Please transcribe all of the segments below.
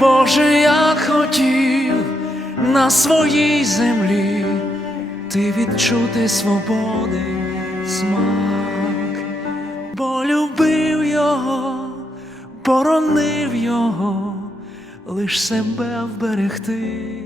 Боже, як хотів на своїй землі ти відчути свободи смак, бо любив його, боронив його, лиш себе вберегти.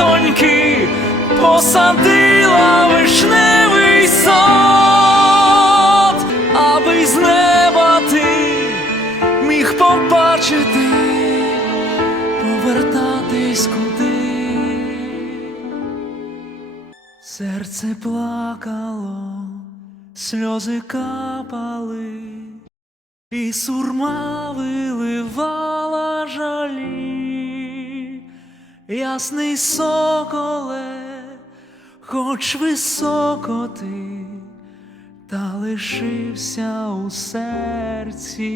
Хатоньки посадила вишневий сад, аби з неба ти міг побачити, повертатись куди. Серце плакало, сльози капали. І сурма виливала жалі, ясний соколе, хоч високо ти, та лишився у серці.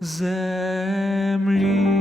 Земля.